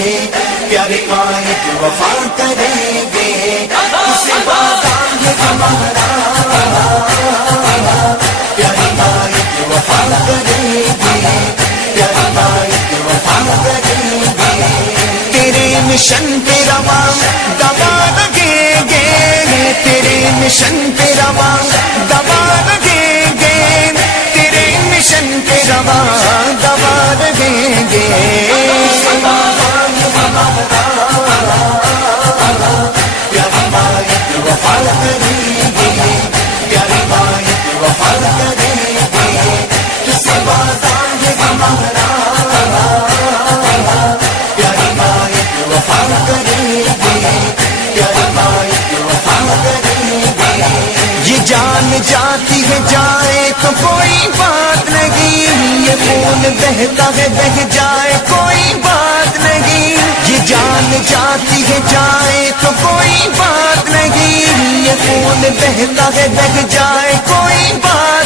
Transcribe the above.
پیاری قائد وفا کریں گے، اسے وعدہ ہے ہمارا، پیاری قائد وفا کریں گے، پیاری قائد وفا کریں گے، تیرے مشن پہ رواں دبا لگیں گے، تیرے مشن پہ رواں دبا لگیں گے، تیرے مشن پہ رواں دبا لگیں گے، پیاری قائد وفا کریں گے، پیاری قائد وفا کریں گے، اسے وعدہ ہے ہمارا، پیاری قائد وفا کریں گے، پیاری قائد وفا کریں گے، یہ جان جاتی ہے جائے تو کوئی بات نہیں، یہ خون بہتا ہے بہہ جائے کوئی بات نہیں، یہ جان جاتی ہے جائے تو کوئی بات نہیں، یہ خون بہتا ہے بہہ جائے کوئی بات